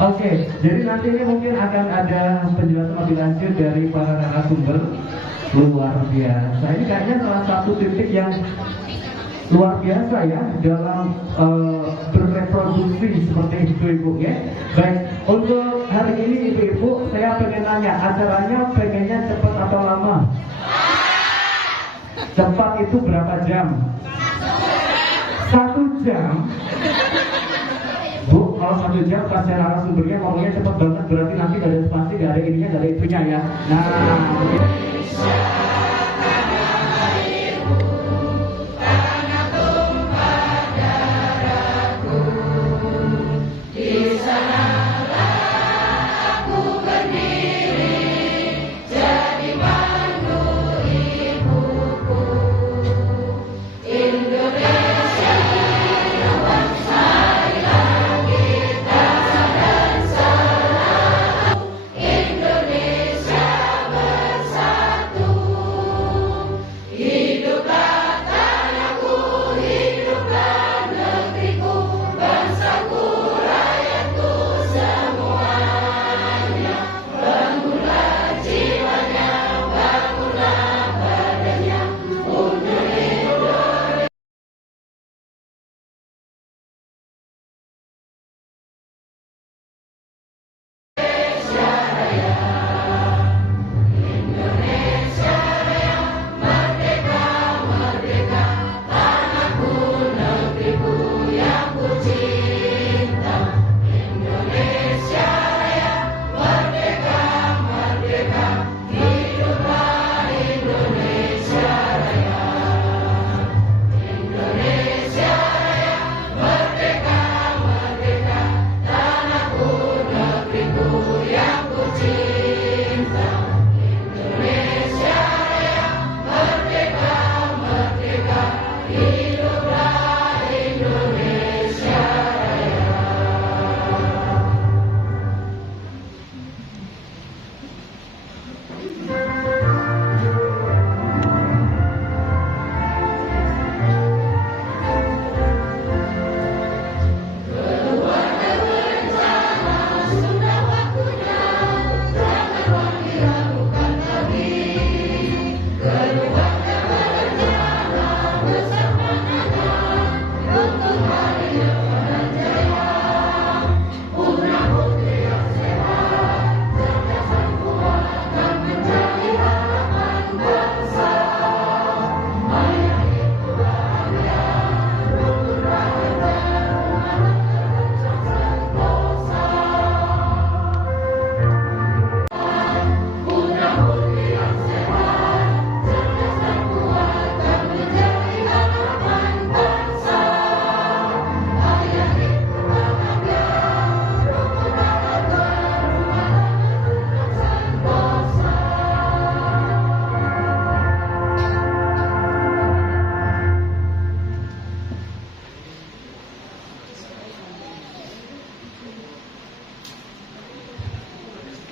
Oke, jadi nanti ini mungkin akan ada penjelasan lebih lanjut dari para narasumber. Luar biasa. Ini kayaknya salah satu titik yang luar biasa ya dalam berreproduksi seperti itu Ibu ya. Baik, untuk hari ini Ibu-ibu saya pengen nanya, acaranya pengennya cepat atau lama? Cepat itu berapa jam? 1 jam? Bu, kalau 1 jam pas saya narasumbernya ngomongnya cepat banget, berarti nanti gak ada spasi, gak ada ininya, gak ada itunya ya. Nah,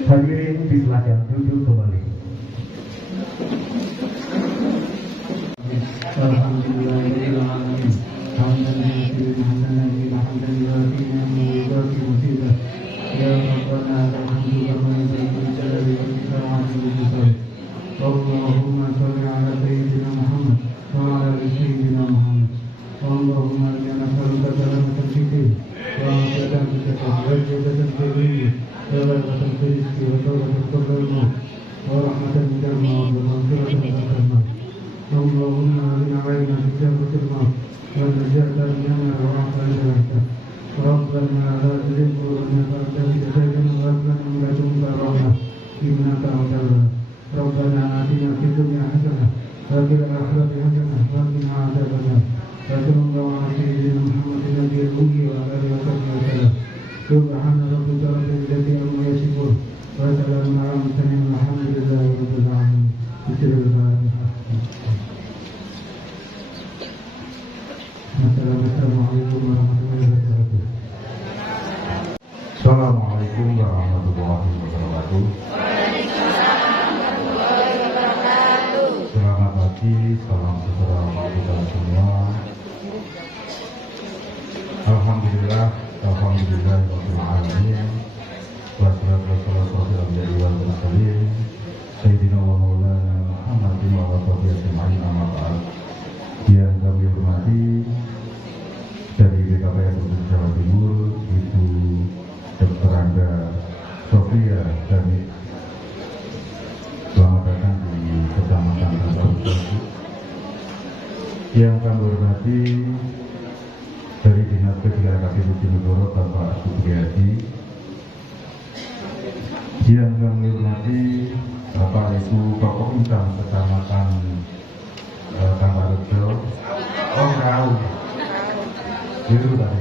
hadirin disilakan duduk kembali. Alhamdulillahirobbilalamin. Hamdan katsiran hamdan katsiran ya Rabbana alhamdu kama yuhibbu jalali wa ikram. Allahumma shalli ala sayyidina Muhammad wa ala ali sayyidina Muhammad. Allahumma inna nas'aluka salamatal fiqh wa afiyatan fil jasad ورحمة الرزق وتوبة قبل الموت ورحمة من الموت ومغفرة بعد الموت. اللهم أرنا عينا في جنة الموت ونجاة من النار وعافية الأحسن. ربنا لا تزغ قلوبنا بعد إذ هديتنا وهب لنا من لدنك رحمة إنك أنت الوهاب. ربنا آتنا في الدنيا حسنة وفي الآخرة حسنة وقنا عذاب النار. وصلى الله على سيدنا محمد النبي الأمي وعلى آله وصحبه وسلم. سبحان ربك رب العزة عما يصفون وسلام على المرسلين والحمد لله رب العالمين. بسم الله Assalamualaikum warahmatullahi wabarakatuh. Assalamualaikum warahmatullahi wabarakatuh. Selamat pagi, salam sejahtera kita semua. Alhamdulillah, alhamdulillah rabbil alamin. Akademik. Selamat datang di Kecamatan Tansal. Yang kami hormati dari Dinas P3K Bojonegoro Bapak Supriyadi. Yang kami hormati Bapak Ibu Tokoh Utang Kecamatan Tambarejo. Oh, Merau. Itu tadi.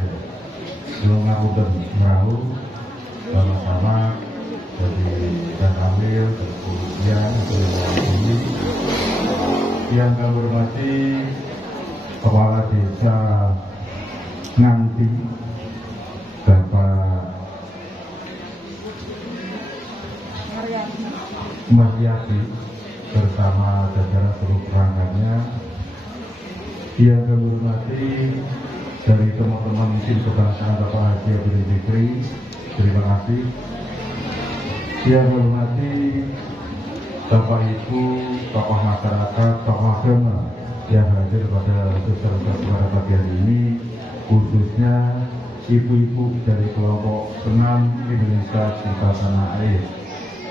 Belum ngapunten Merau. Sama-sama dari Dan Amil, kemudian yang kami hormati Kepala Desa Nganti Bapak Maryati bersama jajaran seluruh perangkatnya. Yang kami hormati dari teman-teman tim kebangsaan Bapak Haji Abdul Fikri, terima kasih. Yang kami hormati Bapak Ibu, tokoh masyarakat, tokoh agama yang hadir pada sosialisasi pada pagi hari ini, khususnya ibu-ibu dari kelompok senam Indonesia Cinta Tanah Air.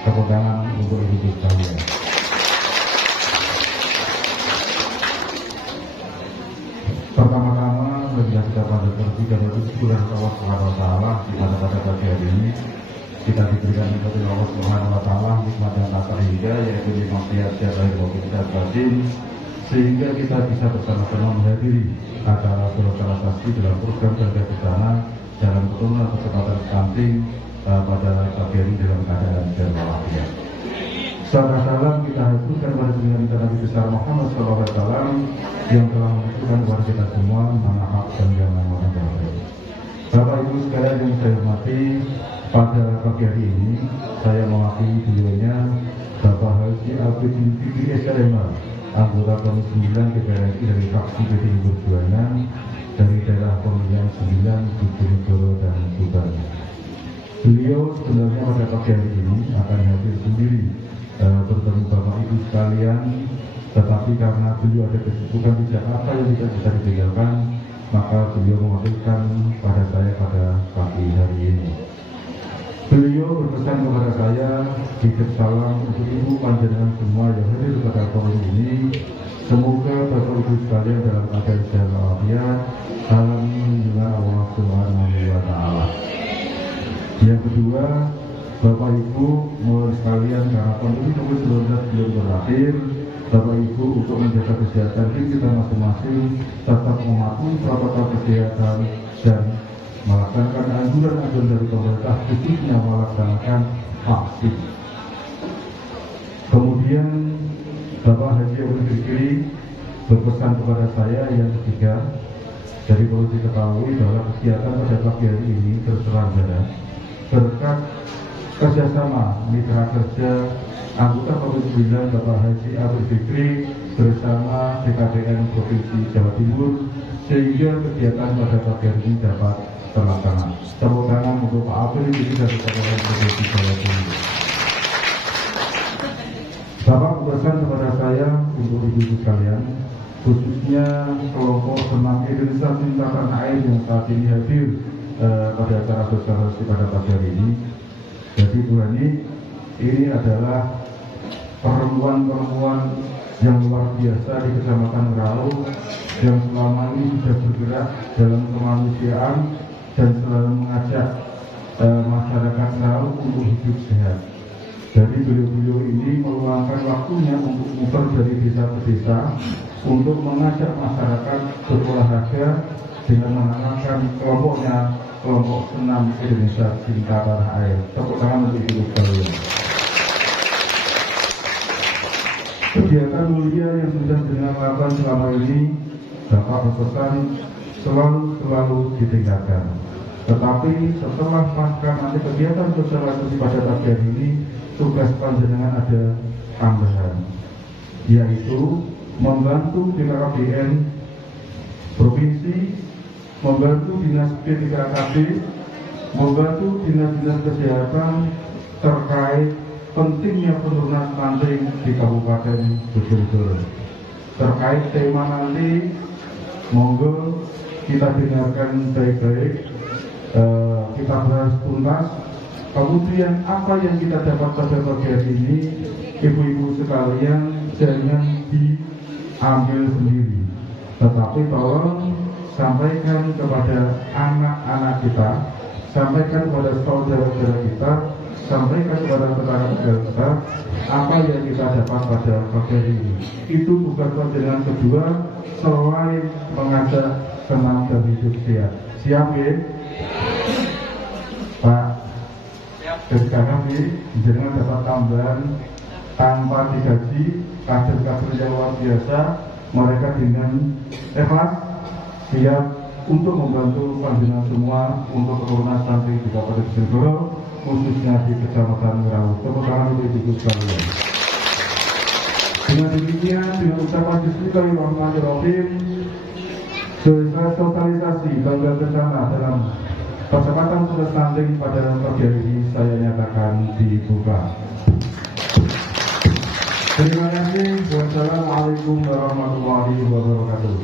Tepuk tangan untuk ibu sekalian. Pertama-tama bagi kita pada tertiga dan syukur Allah Subhanahu Wa Taala di pada pagi hari ini kita diberikan oleh Allah Subhanahu Wa Taala nikmat yang tak terhingga, yaitu nikmat sehat lahir kita batin, sehingga kita bisa bersama-sama menghadiri acara sosialisasi dalam program kerja bersama dalam penurunan kecepatan stunting pada pagi hari dalam keadaan sehat walafiat. Salam salam kita haturkan pada junjungan kita Nabi besar Muhammad SAW yang telah menunjukkan kepada kita semua manfaat dan yang orang baik. Bapak Ibu sekalian yang saya hormati, pada pagi hari ini saya mewakili beliaunya Bapak Haji Abdul Fikri SLM, anggota Komisi 9 DPR RI dari fraksi PDI Perjuangan dari daerah pemilihan 9 Bojonegoro dan Tuban. Beliau sebenarnya pada pagi hari ini akan hadir sendiri bertemu Bapak Ibu sekalian, tetapi karena beliau ada kesibukan di Jakarta yang tidak bisa ditinggalkan, maka beliau mewakilkan pada saya pada pagi hari ini. Beliau berpesan kepada saya, titip salam untuk ibu panjenengan semua yang hadir pada forum ini. Semoga Bapak Ibu sekalian dalam keadaan sehat walafiat. Salam junjungan Allah Subhanahu Wa Taala. Yang kedua, Bapak Ibu sekalian, karena pandemi COVID-19 belum berakhir, Bapak Ibu untuk menjaga kesehatan diri kita masing-masing, tetap mematuhi protokol kesehatan dan melaksanakan anjuran-anjuran dari pemerintah, khususnya melaksanakan vaksin. Kemudian Bapak Haji Abdul Fikri berpesan kepada saya yang ketiga, dari perlu diketahui bahwa kegiatan pada pagi hari ini terselenggara berkat kerjasama mitra kerja anggota Komisi 9 Bapak Haji Abdul Fikri bersama DKPN Provinsi Jawa Timur, sehingga kegiatan pada pagi hari ini dapat terlaksana. Tepuk tangan untuk Pak Abdul Fikri dan DKPN Provinsi Jawa Timur. Bapak berpesan kepada saya untuk ibu-ibu sekalian, khususnya kelompok senam Indonesia Cinta Tanah Air yang saat ini hadir pada acara sosialisasi pada pagi hari ini. Jadi Bu Hani, ini adalah perempuan-perempuan yang luar biasa di Kecamatan Merau yang selama ini sudah bergerak dalam kemanusiaan dan selalu mengajak masyarakat Merau untuk hidup sehat. Jadi beliau-beliau ini meluangkan waktunya untuk muter dari desa ke desa untuk mengajak masyarakat berolahraga dengan menamakan kelompoknya kelompok senam Indonesia Cinta Tanah Air. Tepuk tangan untuk ibu sekalian. Kegiatan mulia yang sudah dilakukan selama ini, Bapak berpesan selalu ditingkatkan. Tetapi setelah pasca nanti kegiatan sosialisasi pada pagi hari ini, tugas panjenengan ada tambahan, yaitu membantu DKPN Provinsi, membantu Dinas P3KB, membantu dinas-dinas kesehatan terkait pentingnya penurunan stunting di Kabupaten Bojonegoro. Terkait tema nanti, monggo kita dengarkan baik-baik, kita bahas tuntas, Kemudian apa yang kita dapat pada pagi hari ini, ibu-ibu sekalian, jangan diambil sendiri, tetapi tolong sampaikan kepada anak-anak kita, sampaikan kepada saudara-saudara kita, sampaikan kepada tetangga kita apa yang kita dapat pada pagi hari ini. Itu bukan pelajaran kedua selain mengajak senam dan hidup sehat. Siap ya? Pak, sekarang ini jangan dapat tambahan tanpa digaji, kader-kader yang luar biasa, mereka dengan ikhlas siap untuk membantu panjenengan semua untuk keturunan santri di Kabupaten Bojonegoro, khususnya di Kecamatan Ngerau. Tepuk tangan untuk ibu sekalian. Dengan demikian, dengan ucapan Bismillahirrahmanirrahim, selesai sosialisasi bangga bersama dalam percepatan tugas stunting pada pagi hari ini saya nyatakan dibuka. Terima kasih. Wassalamualaikum warahmatullahi wabarakatuh.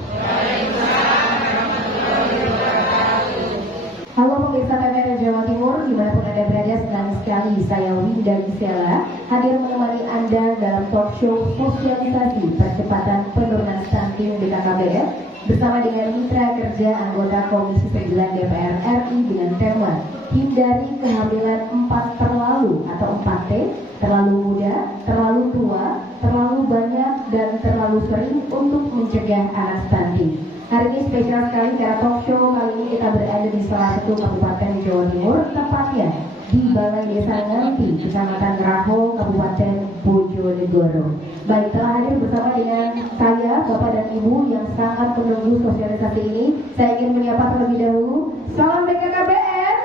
Halo pemirsa TVRI Jawa Timur, dimanapun Anda berada, senang sekali saya Winda Gisela hadir menemani Anda dalam talk show sosialisasi percepatan penurunan stunting BKKBN bersama dengan mitra kerja anggota Komisi 9 DPR RI dengan tema Hindari Kehamilan 4 Terlalu atau 4T, terlalu muda, terlalu tua, terlalu banyak, dan terlalu sering untuk mencegah anak stunting. Hari ini spesial sekali karena talk show kali ini kita berada di salah satu kabupaten Jawa Timur, tepatnya di Balai Desa Nganti, Kecamatan Raho, Kabupaten Bojonegoro. Baik, telah hadir bersama dengan saya, Bapak dan Ibu yang sangat menunggu sosialisasi ini. Saya ingin menyapa terlebih dahulu. Salam BKKBN.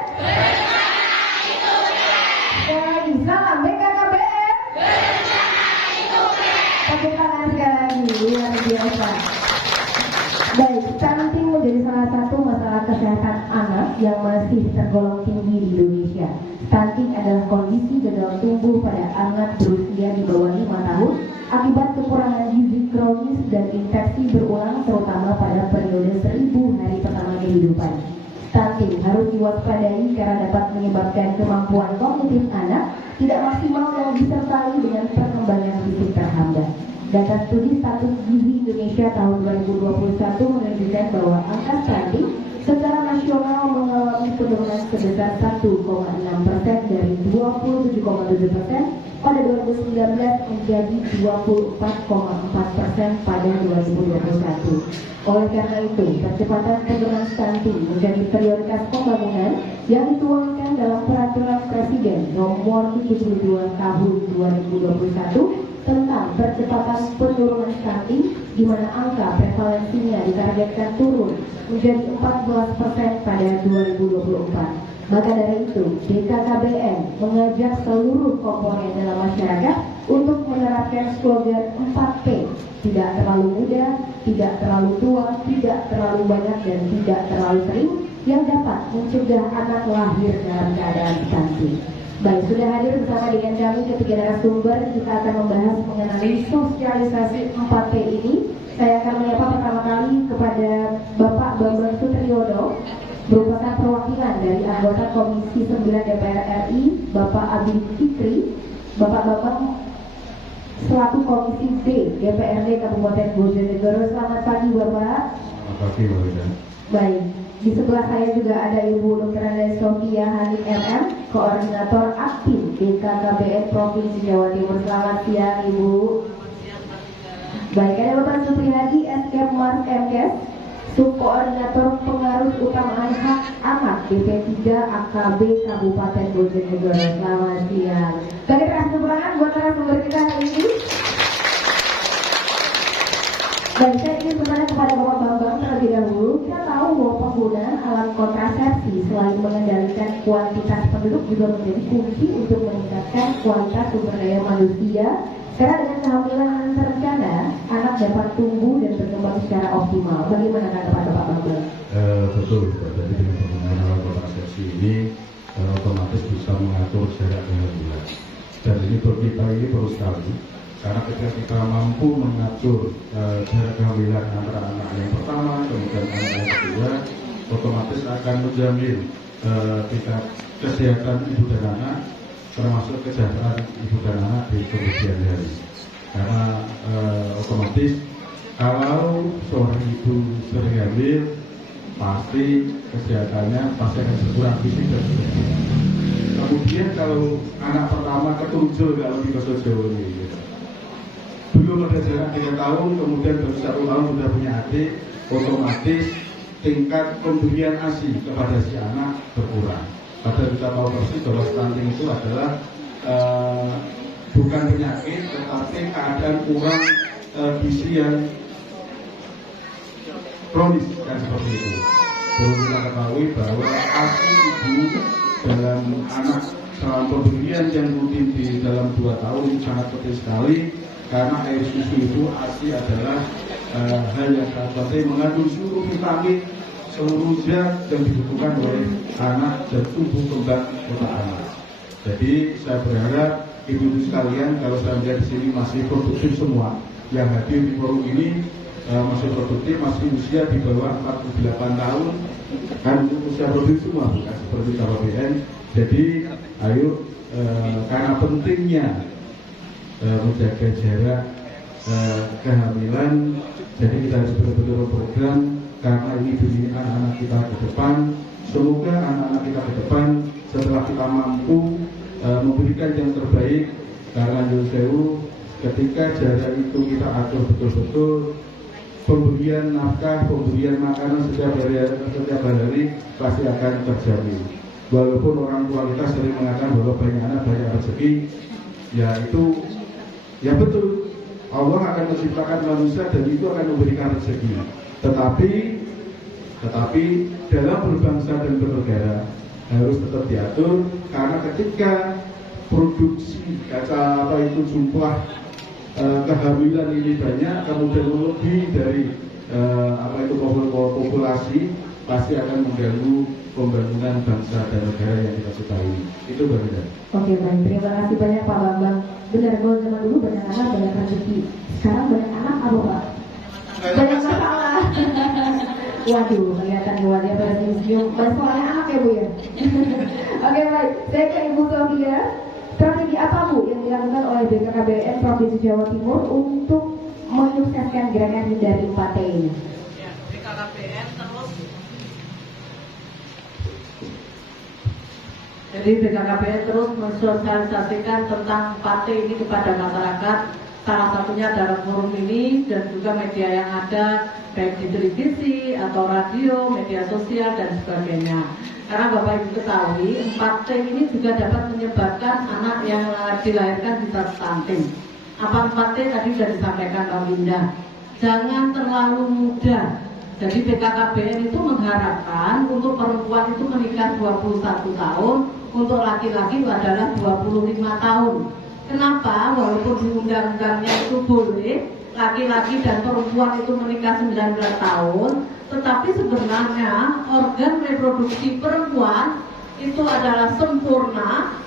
Sekali, salam BKKBN. Tepuk tangan sekali lagi, luar biasa. Baik, stunting menjadi salah satu masalah kesehatan anak yang masih tergolong tinggi di Indonesia. Stunting adalah kondisi gagal tumbuh pada anak berusia di bawah 5 tahun akibat kekurangan gizi kronis dan infeksi berulang terutama pada periode 1000 hari pertama kehidupan. Stunting harus diwaspadai karena dapat menyebabkan kemampuan kognitif anak tidak maksimal yang disertai dengan perkembangan fisik terhambat. Data studi status gizi Indonesia tahun 2021 menunjukkan bahwa angka stunting secara nasional mengalami penurunan sebesar 1,6% dari 27,7% pada 2019 menjadi 24,4% pada 2021. Oleh karena itu, percepatan penurunan stunting menjadi prioritas pembangunan yang dituangkan dalam Peraturan Presiden Nomor 72 Tahun 2021 tentang percepatan penurunan stunting, di mana angka prevalensinya ditargetkan turun menjadi 14% pada 2024. Maka dari itu, BKKBN mengajak seluruh komponen dalam masyarakat untuk menerapkan slogan 4P, tidak terlalu muda, tidak terlalu tua, tidak terlalu banyak, dan tidak terlalu sering, yang dapat mencegah anak lahir dalam keadaan stunting. Baik, sudah hadir bersama dengan kami ketiga narasumber. Kita akan membahas mengenai sosialisasi 4P ini. Saya akan menyapa pertama kali kepada Bapak Bambang Sutriyono, merupakan perwakilan dari anggota Komisi 9 DPR RI, Bapak Abid Fikri, Bapak Bambang selaku Komisi B DPRD Kabupaten Bojonegoro. Selamat pagi Bapak. Selamat pagi Bapak. Baik, di sebelah saya juga ada Ibu Dr. Anda Sofia Hanik MM, Koordinator Aktif BKKBN Provinsi Jawa Timur. Selamat siang Ibu. Baik, ada Bapak Supriyadi SK Mars MKes, Subkoordinator Pengaruh Utamaan Hak Anak BP3 AKB Kabupaten Bojonegoro. Selamat siang. Bagi tepuk tangan buat narasumber kita hari ini. Baik, saya ingin bertanya kepada Bapak Bambang terlebih dahulu. Kita tahu bahwa penggunaan alat kontrasepsi selain mengendalikan kuantitas penduduk juga menjadi kunci untuk meningkatkan kualitas sumber daya manusia. Karena dengan kehamilan terencana, anak dapat tumbuh dan berkembang secara optimal. Bagaimana kata Bapak Bambang? Betul, jadi dengan penggunaan alat kontrasepsi ini otomatis bisa mengatur jarak kehamilan. Dan ini kita ini perlu sekali. Karena ketika kita mampu mengatur jarak kehamilan antara anak yang pertama kemudian anak yang kedua, otomatis akan menjamin tingkat kesehatan ibu dan anak, termasuk kesejahteraan ibu dan anak di kemudian hari. Karena otomatis kalau seorang ibu sering hamil, pasti kesehatannya pasti akan berkurang fisik dan sebagainya. Kemudian kalau anak pertama ketujuh kalau di bahasa Jawa ini, gitu. Belum ada jarak 3 tahun, kemudian baru 1 tahun sudah punya adik, otomatis tingkat pemberian ASI kepada si anak berkurang. Padahal kita tahu persis bahwa stunting itu adalah bukan penyakit, tetapi keadaan kurang gizi yang kronis kan seperti itu. Perlu kita ketahui bahwa ASI ibu dalam anak selama pemberian yang rutin di dalam 2 tahun itu sangat penting sekali, karena air susu itu ASI adalah hal yang sangat penting, mengandung seluruh vitamin, seluruh zat yang dibutuhkan oleh anak dan tumbuh kembang otak anak. Jadi saya berharap ibu-ibu sekalian, kalau saya melihat di sini masih produktif semua yang hadir di forum ini, masih produktif, masih usia di bawah 48 tahun, kan usia produktif semua, bukan seperti KPBN. Jadi ayo, karena pentingnya menjaga jarak kehamilan, jadi kita harus betul-betul program, karena ini demi anak-anak kita ke depan. Semoga anak-anak kita ke depan setelah kita mampu memberikan yang terbaik, karena Yosewu ketika jarak itu kita atur betul-betul, pemberian nafkah, pemberian makanan setiap hari pasti akan terjamin. Walaupun orang tua kita sering mengatakan bahwa banyak anak banyak rezeki, ya itu ya betul, Allah akan menciptakan manusia dan itu akan memberikan rezeki. Tetapi dalam berbangsa dan bernegara harus tetap diatur, karena ketika produksi jumlah kehamilan ini banyak, kemudian lebih dari populasi, pasti akan mengganggu pembangunan bangsa dan negara yang kita cintai. Itu berbeda. Oke, baik, terima kasih banyak Pak Bambang. Benar, kalau zaman dulu banyak anak banyak rezeki, sekarang banyak anak apa Pak? Banyak masalah. Waduh, kelihatan wajah pada senyum. Masalahnya anak ya Bu ya. Oke, baik, saya ke Ibu Sofia. Strategi apa Bu yang dilakukan oleh BKKBN Provinsi Jawa Timur untuk menyukseskan gerakan Hindari 4T ini? Ya, BKKBN terus. Jadi BKKBN terus mensosialisasikan tentang 4T ini kepada masyarakat. Salah satunya dalam forum ini dan juga media yang ada, baik di televisi atau radio, media sosial dan sebagainya. Karena Bapak Ibu ketahui 4T ini juga dapat menyebabkan anak yang dilahirkan bisa stunting. Apa 4T tadi sudah disampaikan Mbak Winda. Jangan terlalu muda. Jadi BKKBN itu mengharapkan untuk perempuan itu menikah 21 tahun, untuk laki-laki adalah 25 tahun. Kenapa? Walaupun di undang-undangnya itu boleh laki-laki dan perempuan itu menikah 19 tahun, tetapi sebenarnya organ reproduksi perempuan itu adalah sempurna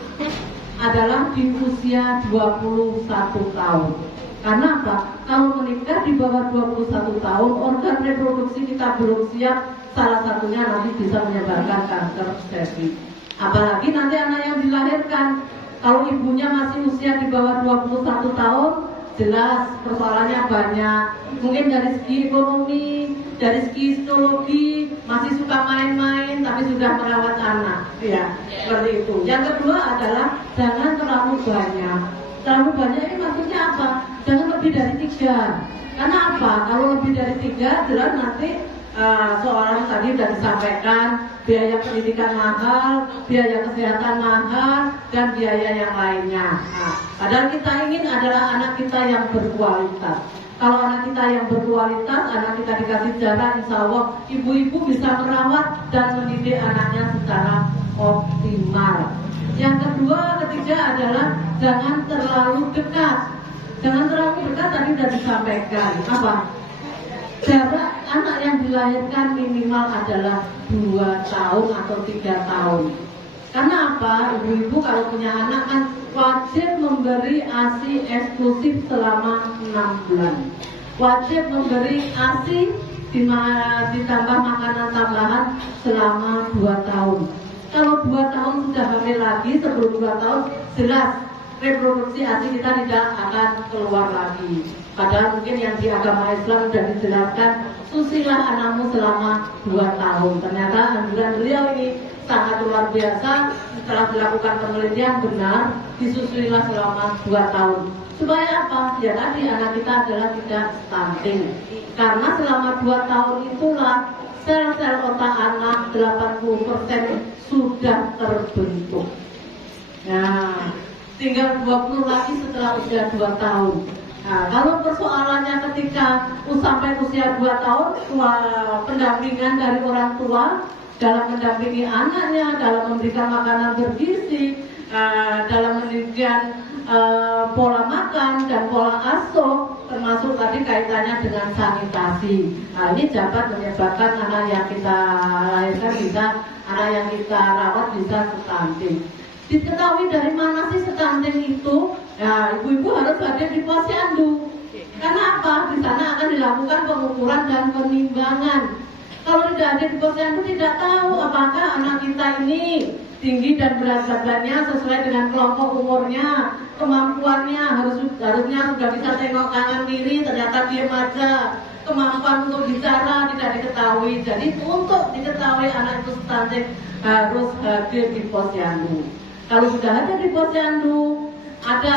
adalah di usia 21 tahun. Karena apa? Kalau menikah di bawah 21 tahun, organ reproduksi kita belum siap, salah satunya nanti bisa menyebabkan kanker cervix. Apalagi nanti anak yang dilahirkan, kalau ibunya masih usia di bawah 21 tahun, jelas persoalannya banyak. Mungkin dari segi ekonomi, dari segi psikologi, masih suka main-main tapi sudah merawat anak, ya, seperti itu. Yang kedua adalah jangan terlalu banyak. Terlalu banyak ini maksudnya apa? Jangan lebih dari 3. Karena apa? Kalau lebih dari 3, jelas nanti seorang tadi sudah disampaikan biaya pendidikan mahal, biaya kesehatan mahal, dan biaya yang lainnya. Padahal kita ingin adalah anak kita yang berkualitas. Kalau anak kita yang berkualitas, anak kita dikasih jarak, insya Allah ibu-ibu bisa merawat dan mendidik anaknya secara optimal. Yang kedua, ketiga adalah jangan terlalu dekat. Jangan terlalu dekat tadi sudah disampaikan. Apa? Jarak anak yang dilahirkan minimal adalah 2 tahun atau 3 tahun. Karena apa? Ibu-ibu kalau punya anak kan wajib memberi ASI eksklusif selama 6 bulan. Wajib memberi ASI ditambah makanan tambahan selama 2 tahun. Kalau 2 tahun sudah hamil lagi, sebelum 2 tahun jelas reproduksi ASI kita tidak akan keluar lagi. Padahal mungkin yang di agama Islam sudah dijelaskan, susilah anakmu selama 2 tahun. Ternyata anjuran beliau ini sangat luar biasa. Setelah dilakukan penelitian benar, disusuilah selama 2 tahun. Supaya apa? Ya tadi anak kita adalah tidak stunting. Karena selama 2 tahun itulah sel-sel otak anak 80% sudah terbentuk. Nah, tinggal 20 lagi setelah usia 2 tahun. Nah, kalau persoalannya ketika sampai usia 2 tahun, pendampingan dari orang tua dalam mendampingi anaknya, dalam memberikan makanan bergizi, dalam memberikan pola makan dan pola asuh, termasuk tadi kaitannya dengan sanitasi. Nah, ini dapat menyebabkan anak yang kita lahirkan bisa, anak yang kita rawat bisa stunting. Diketahui dari mana sih stunting itu? Ya, ibu-ibu harus hadir di posyandu. Karena apa? Di sana akan dilakukan pengukuran dan penimbangan. Kalau tidak hadir di posyandu tidak tahu apakah anak kita ini tinggi dan berat badannya sesuai dengan kelompok umurnya, kemampuannya harusnya sudah bisa tengok kanan kiri, ternyata diam aja. Kemampuan untuk bicara tidak diketahui. Jadi untuk diketahui anak itu stunting harus hadir di posyandu. Kalau sudah ada di posyandu, ada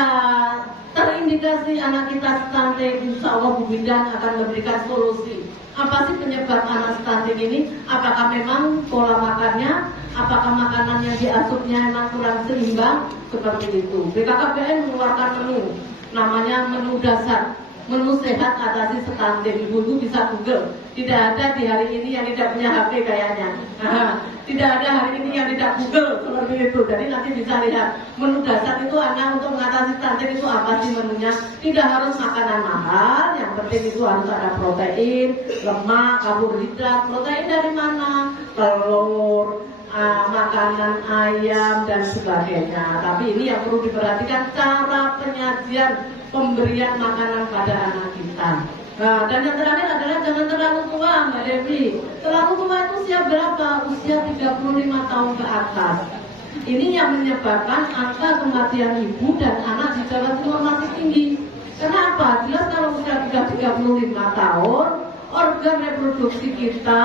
terindikasi anak kita stunting, insya Allah Bu Bidan akan memberikan solusi. Apa sih penyebab anak stunting ini? Apakah memang pola makannya, apakah makanan yang diasupnya memang kurang seimbang? Seperti itu. BKKBN mengeluarkan menu, namanya menu dasar, menu sehat atasi stunting. Ibu-ibu bisa Google. Tidak ada di hari ini yang tidak punya HP kayaknya. Tidak ada hari ini yang tidak Google seperti itu. Jadi nanti bisa lihat menu dasar itu anak untuk mengatasi stunting itu apa sih menunya. Tidak harus makanan mahal, yang penting itu harus ada protein, lemak, karbohidrat. Protein dari mana? Telur, makanan ayam dan sebagainya. Tapi ini yang perlu diperhatikan cara penyajian pemberian makanan pada anak kita. Nah, dan yang terakhir adalah jangan terlalu tua, Mbak Devi. Terlalu tua itu usia berapa? Usia 35 tahun ke atas. Ini yang menyebabkan angka kematian ibu dan anak di Jawa Timur masih tinggi. Kenapa? Jelas kalau usia 35 tahun, organ reproduksi kita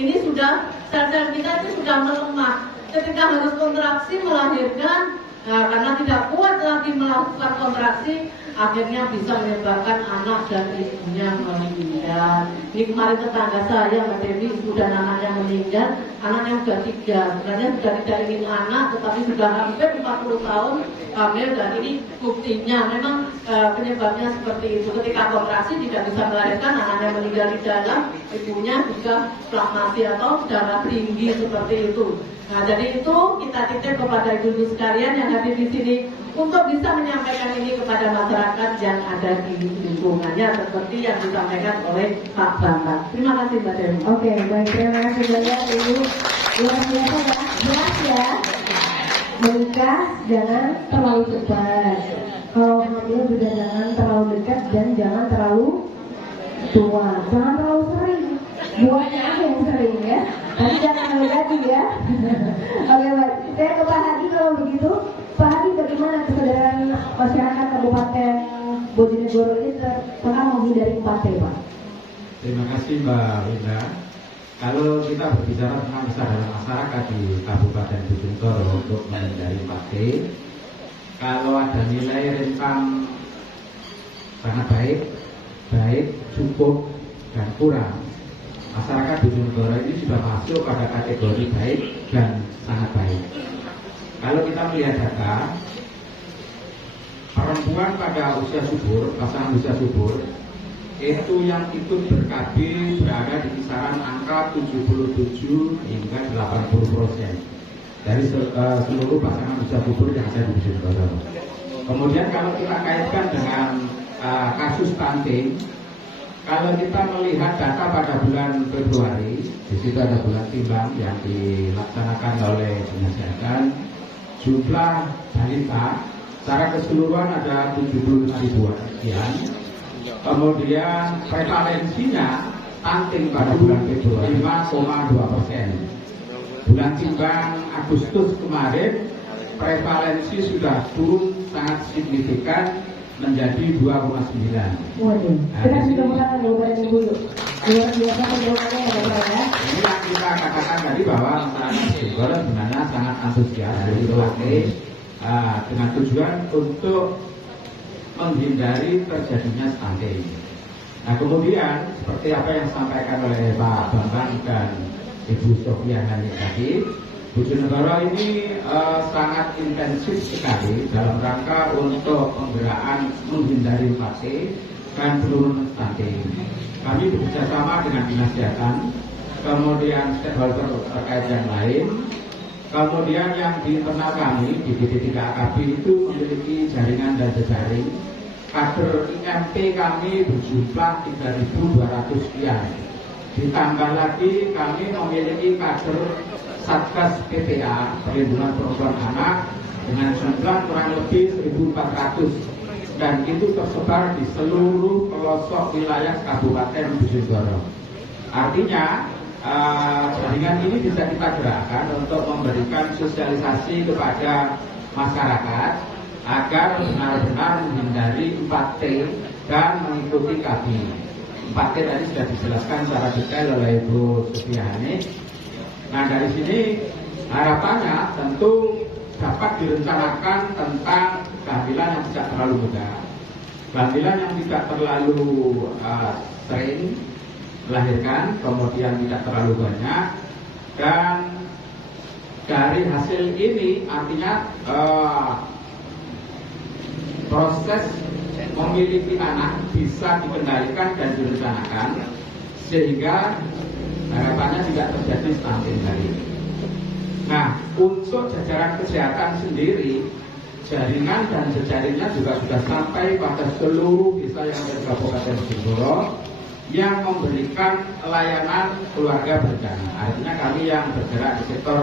ini sudah, sel-sel kita ini sudah melemah. Ketika harus kontraksi melahirkan, karena tidak kuat lagi melakukan kontraksi, akhirnya bisa menyebabkan anak dan ibunya meninggal. Ini kemarin tetangga saya, Mbak Devi, ibu dan anaknya meninggal. Anaknya sudah 3, sebenarnya sudah tidak ingin anak, tetapi sudah hampir 40 tahun hamil, dan ini buktinya memang penyebabnya seperti itu. Ketika kontraksi tidak bisa melahirkan, anaknya meninggal di dalam, ibunya juga inflamasi atau darah tinggi seperti itu. Nah, jadi itu kita titip kepada ibu-ibu sekalian yang hadir di sini untuk bisa menyampaikan ini kepada masyarakat yang ada di lingkungannya seperti yang disampaikan oleh Pak Bambang. Terima kasih Mbak Dewi. Oke, baik, terima kasih banyak Ibu. Luar biasa ya, jelas ya. Menikah jangan terlalu cepat. Kalau hamil juga jangan terlalu dekat dan jangan terlalu tua. Jangan terlalu sering. Buahnya aja yang sering ya. Tapi jangan negatif ya. Oke, baik. Saya ke Pak Hadi kalau begitu. Pak Hadi, bagaimana kesadaran masyarakat Kabupaten Bojonegoro ini tentang menghindari 4T, Pak? Terima kasih Mbak Linda. Kalau kita berbicara tentang kesadaran masyarakat di Kabupaten Bojonegoro untuk menghindari 4T, kalau ada nilai rentang sangat baik, cukup, dan kurang, masyarakat Bojonegoro ini sudah masuk pada kategori baik dan sangat baik. Kalau kita melihat data, perempuan pada usia subur, pasangan usia subur, itu yang ikut ber-KB berada di kisaran angka 77 hingga 80% dari seluruh pasangan usia subur yang ada di Bojonegoro. Kemudian kalau kita kaitkan dengan kasus stunting, kalau kita melihat data pada bulan Februari, di situ ada bulan timbang yang dilaksanakan oleh Dinas Kesehatan, jumlah balita secara keseluruhan ada 75 ribuan sekian. Kemudian prevalensinya stunting pada bulan Februari 5,2%. bulan timbang Agustus kemarin prevalensi sudah turun sangat signifikan menjadi 2,9. Waduh, kita sudah mengatakan luar dulu. Luar biasa perjuangannya ya Bapak ya. Ini yang kita katakan tadi bahwa masyarakat Jember sebenarnya sangat antusias dari dipakai dengan tujuan untuk menghindari terjadinya stunting. Nah kemudian seperti apa yang disampaikan oleh Pak Bambang dan Ibu Sofia Hani tadi, Bojonegoro ini sangat intensif sekali dalam rangka untuk penggerakkan menghindari stunting dan penurunan stunting. Kami bekerjasama dengan Dinas Kesehatan, kemudian stakeholder terkait yang lain, kemudian yang di internal kami di BD3 AKB itu memiliki jaringan dan jejaring. Kader IMP kami berjumlah 3.200 sekian. Ditambah lagi kami memiliki kader Satgas PPA Perlindungan Perempuan Anak dengan jumlah kurang lebih 1.400 dan itu tersebar di seluruh pelosok wilayah Kabupaten Bojonegoro. Artinya jaringan ini bisa kita gerakkan untuk memberikan sosialisasi kepada masyarakat agar benar-benar menghindari 4T dan mengikuti KB. 4T tadi sudah dijelaskan secara detail oleh Ibu Sofia Hani. Nah dari sini harapannya tentu dapat direncanakan tentang kehamilan yang tidak terlalu muda, kehamilan yang tidak terlalu sering melahirkan, kemudian tidak terlalu banyak, dan dari hasil ini artinya proses memiliki anak bisa dikendalikan dan direncanakan sehingga harapannya tidak terjadi stunting tadi. Nah, untuk jajaran kesehatan sendiri, jaringan dan jejaringnya juga sudah sampai pada seluruh desa yang ada di Kabupaten Bojonegoro yang memberikan layanan keluarga berencana. Artinya kami yang bergerak di sektor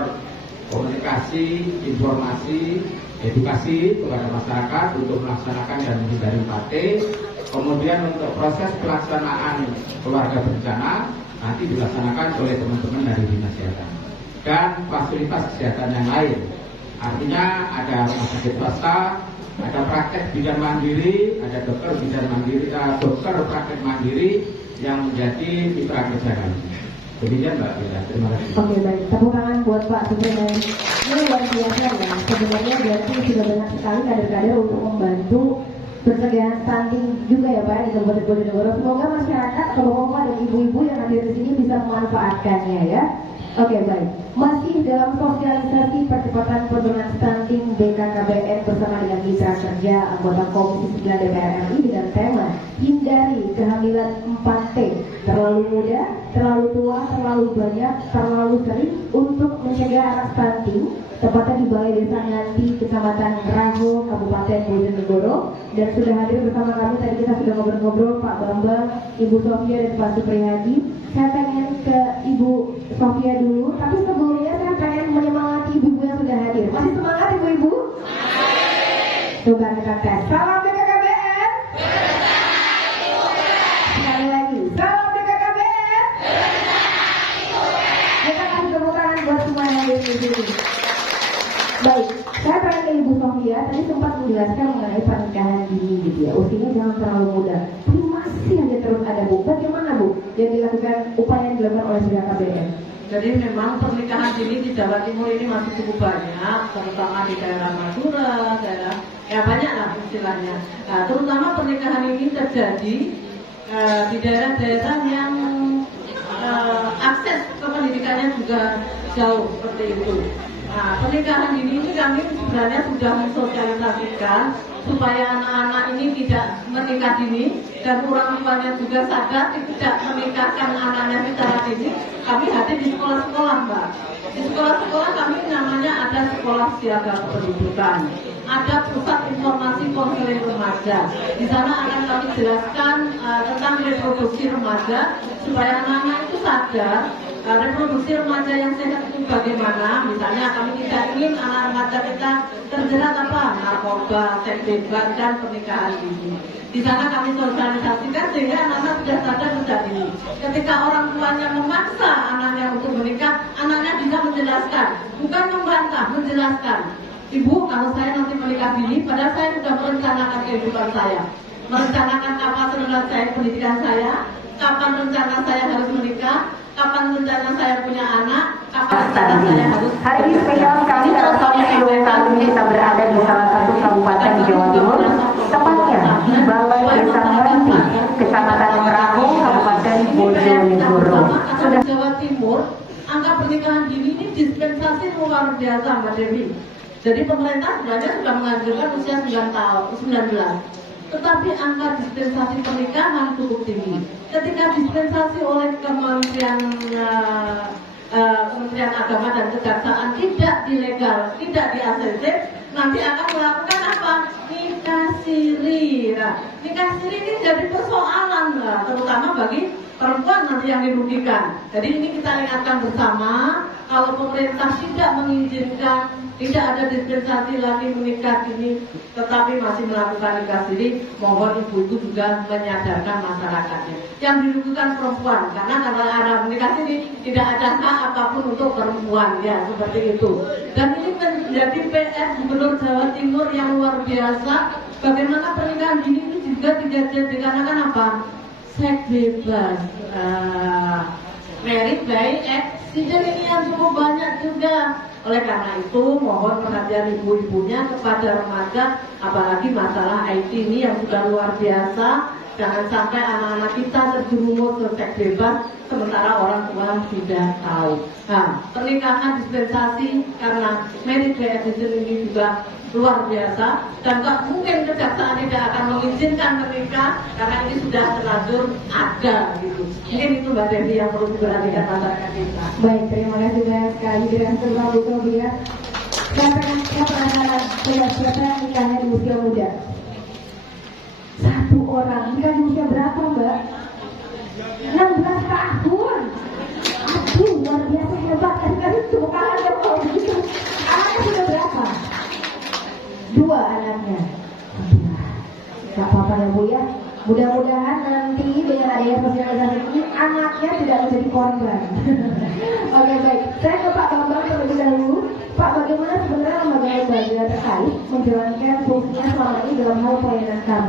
komunikasi, informasi, edukasi kepada masyarakat untuk melaksanakan dan menghindari 4T. Kemudian untuk proses pelaksanaan keluarga berencana nanti dilaksanakan oleh teman-teman dari Dinas Kesehatan dan fasilitas kesehatan yang lain. Artinya ada rumah sakit swasta, ada praktek bidan mandiri, ada dokter bidan mandiri, dokter praktek mandiri yang menjadi mitra kerja kami. Demikian Mbak Bila, terima kasih. Oke baik, tepuk tangan buat Pak Superman. Ini luar biasa ya. Sebenarnya berarti sudah banyak sekali kader-kader untuk membantu pencegahan stunting juga ya Pak di Kabupaten Bojonegoro. Semoga masyarakat atau bapak-bapak dan ibu-ibu yang hadir di sini bisa memanfaatkannya ya. Oke baik, masih dalam sosialisasi percepatan penurunan stunting BKKBN bersama dengan mitra kerja anggota Komisi 9 DPR RI dengan tema hindari kehamilan 4T, terlalu muda, terlalu tua, terlalu banyak, terlalu sering untuk mencegah anak stunting, tepatnya di Balai Desa Nganti, Kecamatan Raho, Kabupaten Bojonegoro. Dan sudah hadir bersama kami, tadi kita sudah ngobrol-ngobrol Pak Bambang, Ibu Sofia dan Pak Supriyadi. Saya pengen ke Ibu Sofia dulu, tapi sebelumnya saya pengen menyemangati ibu-ibu yang sudah hadir. Masih semangat ibu-ibu? Coba kita tes. Salam BKKBN. Sekali lagi, salam BKKBN. Kita kasih tepuk tangan buat semua yang hadir di sini. Baik, saya pengen ke Ibu Sofia. Tadi sempat menjelaskan mengenai pernikahan dini gitu ya. Usianya jangan terlalu muda. Tapi masih aja terus ada Bu. Bagaimana Bu yang dilakukan, upaya yang dilakukan oleh BKKBN? Jadi memang pernikahan dini di Jawa Timur ini masih cukup banyak, terutama di daerah Madura, daerah ya banyak lah istilahnya. Nah, terutama pernikahan ini terjadi di daerah-daerah yang akses ke pendidikannya juga jauh seperti itu. Nah, pernikahan dini ini kami sebenarnya sudah mensosialisasikan supaya anak-anak ini tidak menikah dini dan orang tuanya juga sadar tidak menikahkan anaknya secara dini. Kami hadir di sekolah-sekolah Mbak. Di sekolah-sekolah kami namanya ada sekolah siaga kependudukan, ada pusat informasi konseling remaja. Di sana akan kami jelaskan tentang reproduksi remaja supaya anak-anak itu sadar reproduksi remaja yang sehat itu bagaimana? Misalnya kami tidak ingin anak remaja kita terjerat narkoba, seks bebas dan pernikahan dini. Di sana kami sosialisasikan sehingga anak-anak sudah sadar sejak dini. Ketika orang tuanya memaksa anaknya untuk menikah, anaknya bisa menjelaskan, bukan membantah, menjelaskan. Ibu, kalau saya nanti menikah dini, padahal saya sudah merencanakan kehidupan saya, merencanakan kapan selesai saya pendidikan saya, kapan rencana saya harus menikah, kapan rencana saya punya anak, kapan rencana saya harus. Hari ini spesial kami karena kami saat ini kita berada di salah satu kabupaten di Jawa Timur, tepatnya di Balai Desa Nganti, Kecamatan Merahu, Kabupaten Bojonegoro. Sudah Jawa Timur, angka pernikahan dini ini dispensasi luar biasa, Mbak Dewi. Jadi pemerintah sebenarnya sudah menganjurkan usia 19. Tetapi angka dispensasi pernikahan cukup tinggi. Ketika dispensasi oleh Kementerian Agama dan Kejaksaan tidak dilegal, tidak di ACC, nanti akan melakukan apa? Nikah siri. Nah, nikah siri ini jadi persoalan, terutama bagi perempuan nanti yang dirugikan. Jadi ini kita ingatkan bersama, kalau pemerintah tidak mengizinkan, tidak ada dispensasi lagi menikah dini, tetapi masih melakukan nikah siri, mohon ibu itu juga menyadarkan masyarakatnya. Yang dirugikan perempuan, karena kalau ada menikah siri tidak ada hak apapun untuk perempuan, ya seperti itu. Dan ini menjadi PR Gubernur Jawa Timur yang luar biasa. Bagaimana pernikahan dini ini juga dikarenakan apa? Seks bebas, married by accident ini yang cukup banyak juga. Oleh karena itu, mohon perhatian ibu-ibunya kepada remaja, apalagi masalah IT ini yang sudah luar biasa. Jangan sampai anak-anak kita terjerumus ke seks bebas, sementara orang tua tidak tahu. Nah, pernikahan dispensasi karena married by accident ini juga luar biasa, dan tak mungkin kejaksaan tidak akan mengizinkan menikah karena ini sudah terlanjur ada gitu. Mungkin itu Mbak Devi yang perlu diperhatikan masyarakat kita. Baik, terima kasih banyak sekali Direktur Bukrobi ya. Siapa yang nikahnya di usia muda? Satu orang, nikah di usia berapa Mbak? 16 tahun. Aduh, luar biasa hebat. Tadi cuma kalah ya kalau begitu. Anaknya sudah berapa? 2 anaknya. Gak apa-apa ya Bu ya. Mudah-mudahan nanti dengan adanya sosialisasi ini anaknya tidak menjadi korban. Oke baik, saya ke Pak Bambang terlebih dahulu. Pak, bagaimana sebenarnya lembaga-lembaga terkait menjalankan fungsinya selama ini dalam hal pelayanan KB?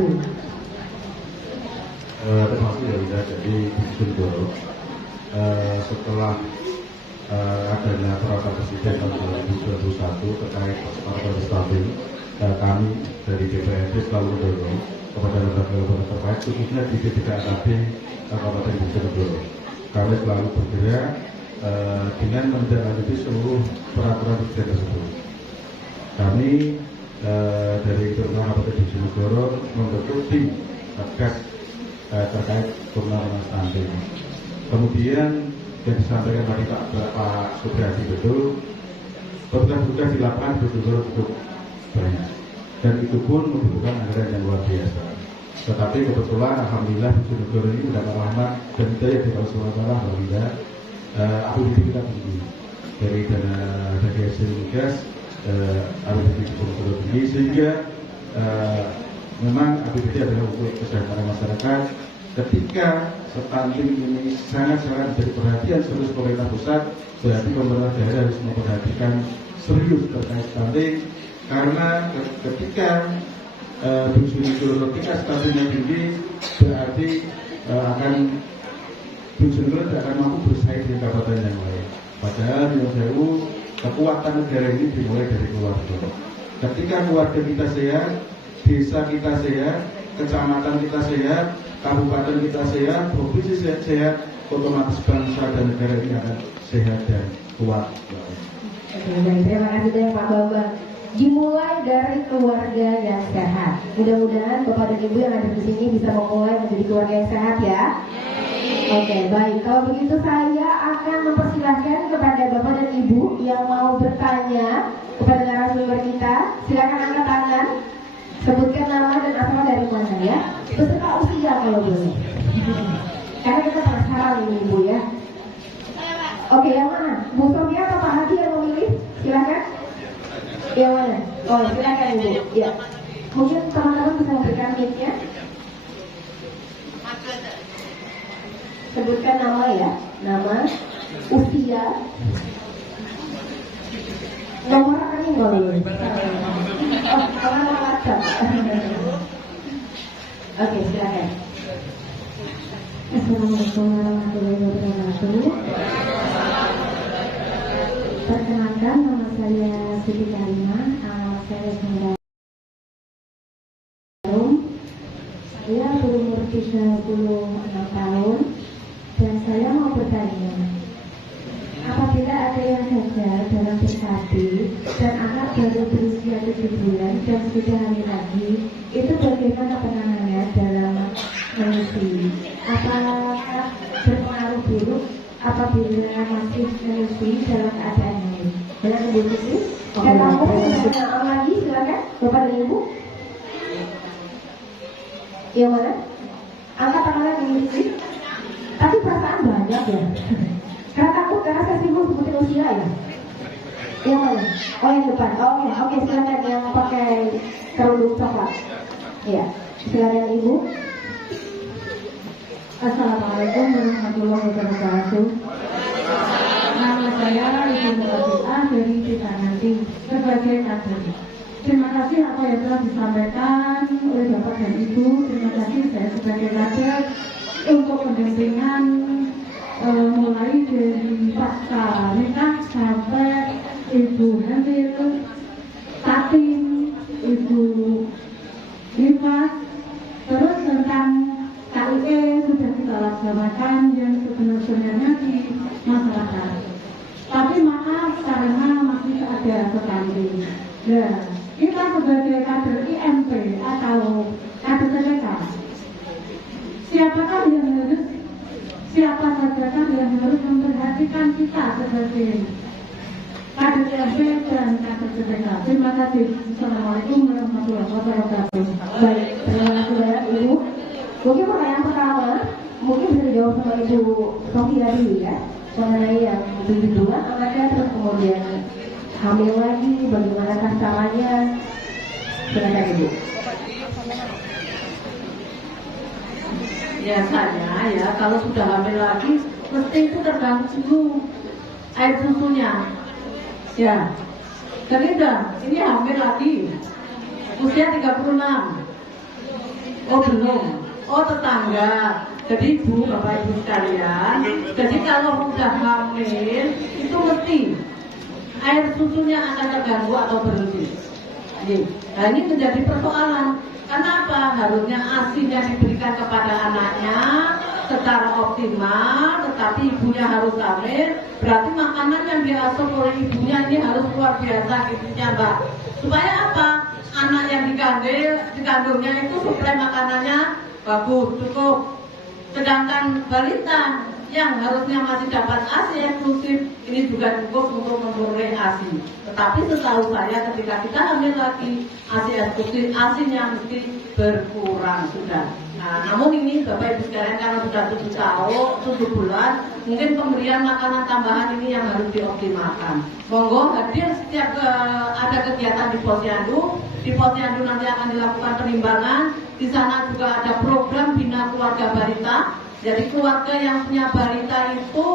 Terima kasih ya. Jadi Bojonegoro setelah adanya peraturan Presiden tahun 2021 terkait peraturan stabil, kami dari DPRD selalu mendorong kepada lembaga-lembaga terkait khususnya di BPKKB Kabupaten Bojonegoro. Kami selalu bergerak dengan menindaklanjuti seluruh peraturan Presiden tersebut. Kami dari Kabupaten Bojonegoro membentuk tim satgas terkait turnamen stunting. Kemudian yang disampaikan tadi Pak Subradi betul, petugas di lapangan Bojonegoro cukup banyak, dan itu pun membutuhkan anggaran yang luar biasa. Tetapi kebetulan alhamdulillah Bojonegoro ini sudah lama dan kita yang di Bawah Sumatera alhamdulillah APBD kita tinggi dari dana dari hasil migas APBD Bojonegoro tinggi, sehingga memang APBD adalah untuk kesejahteraan masyarakat. Ketika stunting ini sangat-sangat menjadi perhatian serius pemerintah pusat, berarti pemerintah daerah harus memperhatikan serius terkait stunting, karena ketika Bojonegoro ketika stuntingnya tinggi, berarti akan Bojonegoro tidak akan mampu bersaing dengan kabupaten yang lain. Padahal yang sewu kekuatan negara ini dimulai dari keluarga. Ketika keluarga kita sehat, desa kita sehat, kecamatan kita sehat, kabupaten kita sehat, provinsi sehat, otomatis bangsa dan negara ini akan sehat dan kuat. Oke, baik, terima kasih banyak Pak Bambang. Dimulai dari keluarga yang sehat. Mudah-mudahan Bapak dan Ibu yang ada di sini bisa memulai menjadi keluarga yang sehat ya. Oke, baik. Kalau begitu saya akan mempersilahkan kepada Bapak dan Ibu yang mau bertanya kepada narasumber kita. Silakan angkat tangan. Sebutkan nama dan asal dari mana ya. Beserta usia kalau boleh. Karena kita penasaran ini Ibu ya. Oke, yang mana? Bu Sofia atau Pak Hadi yang memilih? Silakan. Yang mana? Oh, silakan Ibu. Ya. Mungkin teman-teman bisa memberikan mic-nya. Sebutkan nama ya, nama, usia, nomor rekening boleh. Oh, nomor WhatsApp. Oke, silakan. Assalamualaikum warahmatullahi wabarakatuh. Perkenalkan, nama saya Siti Karimah, alamat saya Sumedang. Saya berumur 36 tahun dan saya mau bertanya, apabila ada yang gagal dalam PKB dan anak baru berusia 7 bulan dan sudah hamil lagi, itu bagaimana penanganannya dalam menyusui? Apakah berpengaruh buruk apabila masih menyusui dalam keadaan hamil? Benar Ibu Siti? Dan kamu bertanya lagi, silakan Bapak dan Ibu. Yang mana? Angkat tangannya di tapi perasaan banyak ya. Karena takut, karena saya sibuk sebutin usia ya. Yang mana? Oh yang depan. Oke, silakan yang pakai kerudung coklat. Iya, silakan Ibu. Assalamualaikum warahmatullahi wabarakatuh. Nama saya Ibu Muradiah dari Citananti sebagai kader. Terima kasih apa yang telah disampaikan oleh Bapak dan Ibu. Terima kasih saya sebagai kader untuk pendampingan mulai dari pasca nikah sampai ibu hamil, tatin, ibu nifas, terus tentang KUE sudah kita laksanakan yang sebenarnya di masyarakat. Tapi maaf karena masih ada stunting. Nah, kita sebagai kader IMP atau kader TPK, siapa saja yang harus memperhatikan kita sebagai kader IMP dan kader TPK. Terima kasih. Assalamualaikum warahmatullahi wabarakatuh. Baik, terima kasih Ibu. Mungkin pertanyaan pertama, mungkin bisa dijawab sama Ibu Sofia dulu ya, mengenai yang 7 bulan anaknya terus kemudian hamil lagi, bagaimanakah caranya? Silakan Ibu. Biasanya ya kalau sudah hamil lagi mesti itu terganggu air susunya. Ya, dan ini hamil lagi usia 36. Oh belum. Oh tetangga. Jadi Ibu, Bapak Ibu sekalian, jadi kalau udah hamil itu mesti air susunya akan terganggu atau berhenti. Nah ini menjadi persoalan. Kenapa? Harusnya ASI yang diberikan kepada anaknya secara optimal, tetapi ibunya harus hamil. Berarti makanan yang diasuh oleh ibunya ini harus luar biasa gizinya, Mbak. Supaya apa? Anak yang dikandungnya itu suplai makanannya bagus, cukup. Sedangkan balita yang harusnya masih dapat ASI eksklusif ini juga cukup untuk memperoleh ASI. Tetapi setahu saya ketika kita hamil lagi ASI eksklusif, ASInya mesti berkurang sudah. Nah, namun ini Bapak Ibu sekalian karena sudah 7 bulan, mungkin pemberian makanan tambahan ini yang harus dioptimalkan. Monggo hadir setiap ada kegiatan di Posyandu. Di Posyandu nanti akan dilakukan penimbangan. Di sana juga ada program bina keluarga balita. Jadi keluarga yang punya balita itu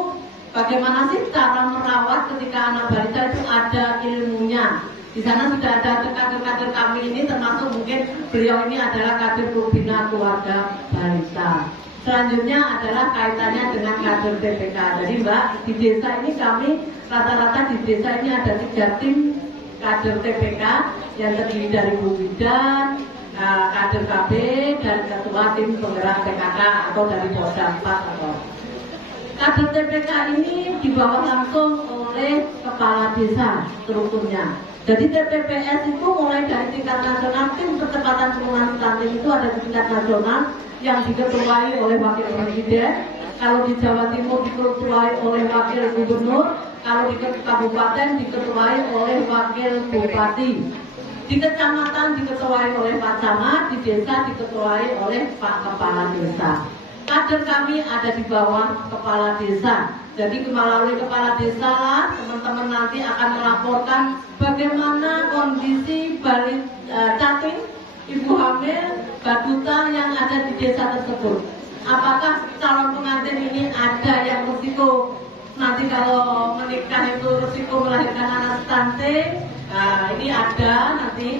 bagaimana sih cara merawat ketika anak balita itu ada ilmunya. Di sana sudah ada kader-kader kami ini termasuk mungkin beliau ini adalah kader bina keluarga balita. Selanjutnya adalah kaitannya dengan kader TPK. Jadi Mbak, di desa ini kami rata-rata di desa ini ada 3 tim kader TPK yang terdiri dari Bu Bidan, kader KB dan ketua tim penggerak PKK atau dari Polda 4 atau kader TPK ini dibawa langsung oleh kepala desa strukturnya. Jadi TPPS itu mulai dari tingkat nasional, tim percepatan penurunan stunting itu ada di tingkat nasional yang diketuai oleh wakil presiden. Kalau di Jawa Timur diketuai oleh wakil gubernur, kalau di kabupaten diketuai oleh wakil bupati. Di kecamatan diketuai oleh Pak Camat, di desa diketuai oleh Pak Kepala Desa. kader kami ada di bawah kepala desa. Jadi melalui kepala desa lah teman-teman nanti akan melaporkan bagaimana kondisi balik cacing, ibu hamil, batuta yang ada di desa tersebut. Apakah calon pengantin ini ada yang risiko nanti kalau menikah itu risiko melahirkan anak stunting? Nah, ini ada nanti.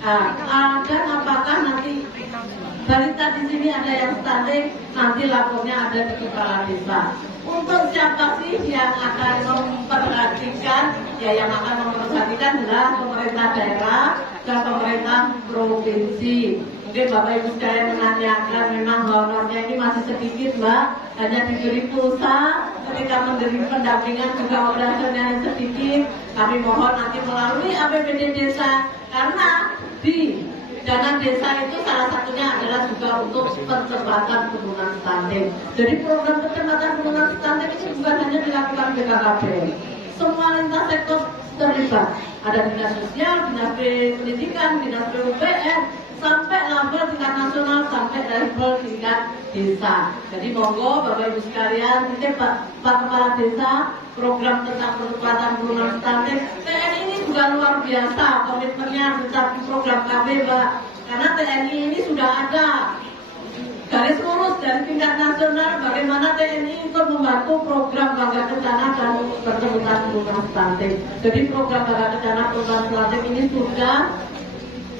Dan apakah nanti balita di sini ada yang stunting? Nanti lapornya ada di kepala desa. Untuk siapa sih yang akan memperhatikan? Ya, yang akan memperhatikan adalah pemerintah daerah dan pemerintah provinsi. Mungkin Bapak Ibu sekalian menanyakan, memang honornya ini masih sedikit, Mbak, hanya diberi pulsa. Ketika memberi pendampingan juga operasionalnya sedikit. Kami mohon nanti melalui APBD desa, karena di dana desa itu salah satunya adalah juga untuk percepatan penurunan stunting. Jadi program percepatan penurunan stunting itu bukan hanya dilakukan BKKB, semua lintas sektor terlibat. Ada dinas sosial, dinas pendidikan, dinas PUPR, sampai level tingkat nasional, sampai level tingkat desa. Jadi monggo Bapak Ibu sekalian, ini Pak Kepala Desa, program tentang percepatan penurunan stunting. TNI ini juga luar biasa komitmennya mencapai program KB, Mbak. Karena TNI ini sudah ada garis lurus dari tingkat nasional bagaimana TNI untuk membantu program Bangga Kencana dan percepatan penurunan stunting. Jadi program Bangga Kencana penurunan stunting ini sudah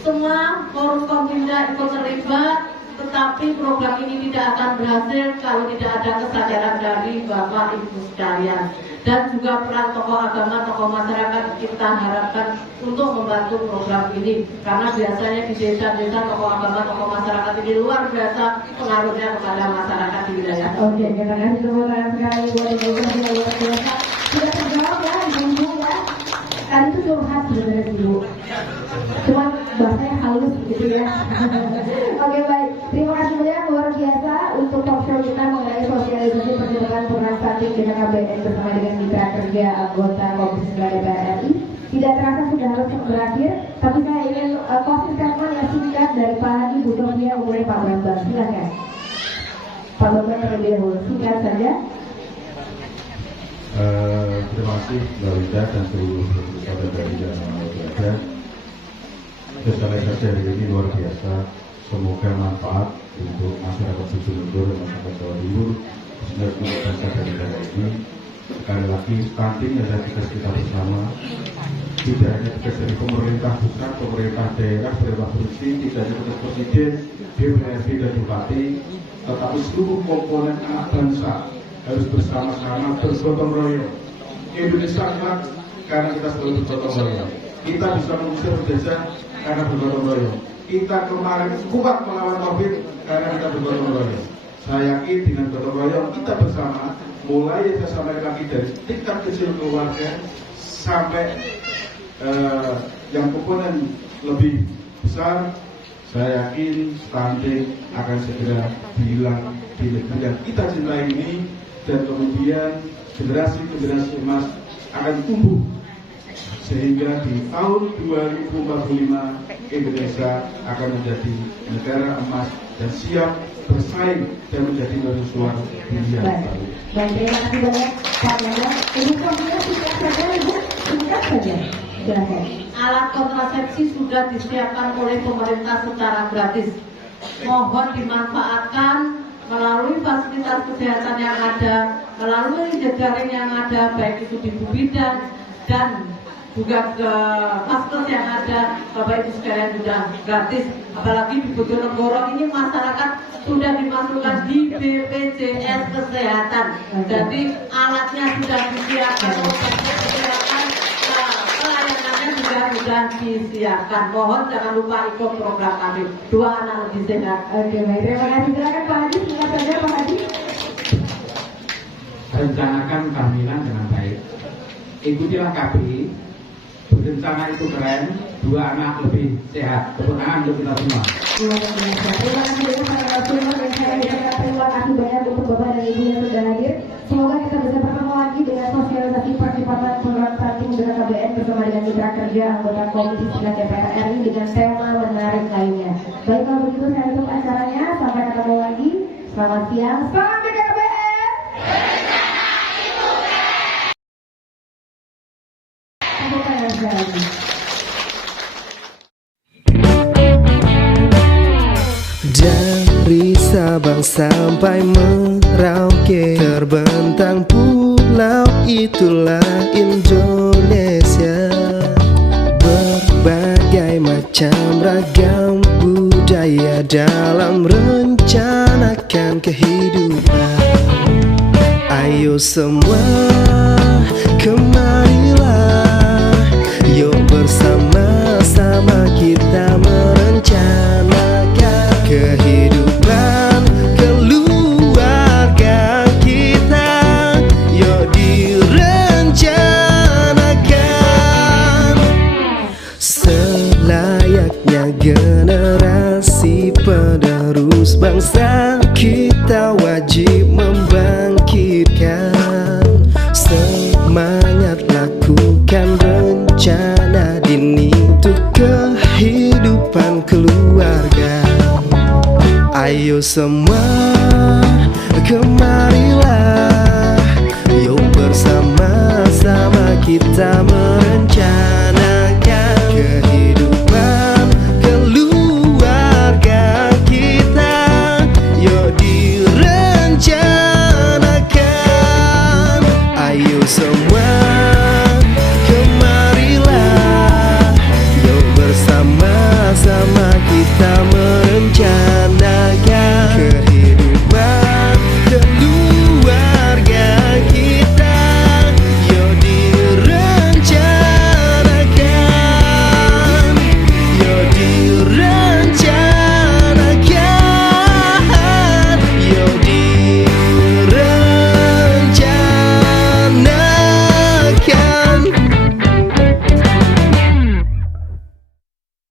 semua forum Kominda ikut terlibat, tetapi program ini tidak akan berhasil kalau tidak ada kesadaran dari Bapak Ibu sekalian. Dan juga peran tokoh agama, tokoh masyarakat kita harapkan untuk membantu program ini. Karena biasanya di desa-desa tokoh agama, tokoh masyarakat ini luar biasa pengaruhnya kepada masyarakat di wilayah. Oke, terima kasih teman-teman sekali buat ibu yang luar biasa. Sudah terjawab ya, ibu ya. Tadi itu curhat sebenarnya ibu. Cuma bahasanya halus gitu ya. Oke, baik. Terima kasih banyak luar biasa untuk talk show kita mengenai sosialisasi percepatan penurunan stunting dengan KBN bersama dengan mitra kerja anggota Komisi 9 DPR RI. Tidak terasa sudah harus berakhir, tapi saya ingin closing statement yang singkat dari Pak Hadi, Bu Sofia, umurnya Pak Bambang. Silakan. Pak Bambang terlebih dahulu, singkat saja. Terima kasih Mbak Wida dan seluruh saudara dari yang berada. Sosialisasi hari ini luar biasa. Semoga manfaat untuk masyarakat Bojonegoro dan masyarakat Jawa Timur, khususnya untuk bangsa dan negara ini. Sekali lagi, stunting adalah tugas kita bersama. Tidak hanya tugas dari pemerintah pusat, pemerintah daerah, pemerintah provinsi, tidak hanya tugas presiden, DPRD dan bupati, tetapi seluruh komponen anak bangsa harus bersama-sama bergotong royong. Indonesia kuat karena kita selalu bergotong royong. Kita bisa mengusir penjajah karena bergotong royong. Kita kemarin kuat melawan COVID karena kita bergotong royong. Saya yakin dengan gotong royong kita bersama, mulai yang saya sampaikan lagi dari tingkat kecil keluarga sampai yang komponen lebih besar, saya yakin stunting akan segera hilang di negeri yang kita cintai ini, dan kemudian generasi-generasi emas akan tumbuh sehingga di tahun 2045 Indonesia akan menjadi negara emas dan siap bersaing dan menjadi mercusuar dunia. Baik, terima kasih banyak Pak Bambang. Ibu Sofia, singkat saja Ibu, singkat saja. Silakan. Alat kontrasepsi sudah disiapkan oleh pemerintah secara gratis. Mohon dimanfaatkan melalui fasilitas kesehatan yang ada, melalui jejaring yang ada, baik itu di Bubidan dan juga ke vaskes yang ada. Bapak Ibu sekalian sudah gratis. Apalagi di Bojonegoro ini masyarakat sudah dimasukkan di BPJS Kesehatan. Jadi alatnya sudah disiapkan, obatnya disiapkan, pelayanannya juga sudah disiapkan. Mohon jangan lupa ikut program kami. 2 anak lebih sehat. Oke, baik. Terima kasih. Silakan Pak Hadi, singkat saja Pak Hadi. Rencanakan kehamilan dengan baik. Ikutilah KB. Berencana itu keren. 2 anak lebih sehat. Tepuk tangan untuk kita semua. Terima kasih banyak para narasumber yang saya berikan. Terima kasih banyak untuk Bapak dan Ibu yang sudah hadir. Semoga kita bisa bertemu lagi dengan sosialisasi percepatan penurunan stunting dengan KBN bersama dengan mitra kerja anggota Komisi 9 DPR RI dengan tema menarik lainnya. Baik, kalau begitu saya tutup acaranya. Sampai ketemu lagi. Selamat siang, semangat BKKBN. Tepuk tangan sekali. Dari Sabang sampai Merauke, terbentang pulau itulah Indonesia. Berbagai macam ragam budaya dalam rencanakan kehidupan. Ayo semua kemarilah, yuk bersama-sama kita merencanakan kehidupan keluarga kita. Yuk direncanakan selayaknya generasi penerus bangsa. Kita wajib membangkitkan semangat, lakukan rencana dini untuk kehidupan keluarga. Ayo semua kemarilah, yuk bersama-sama kita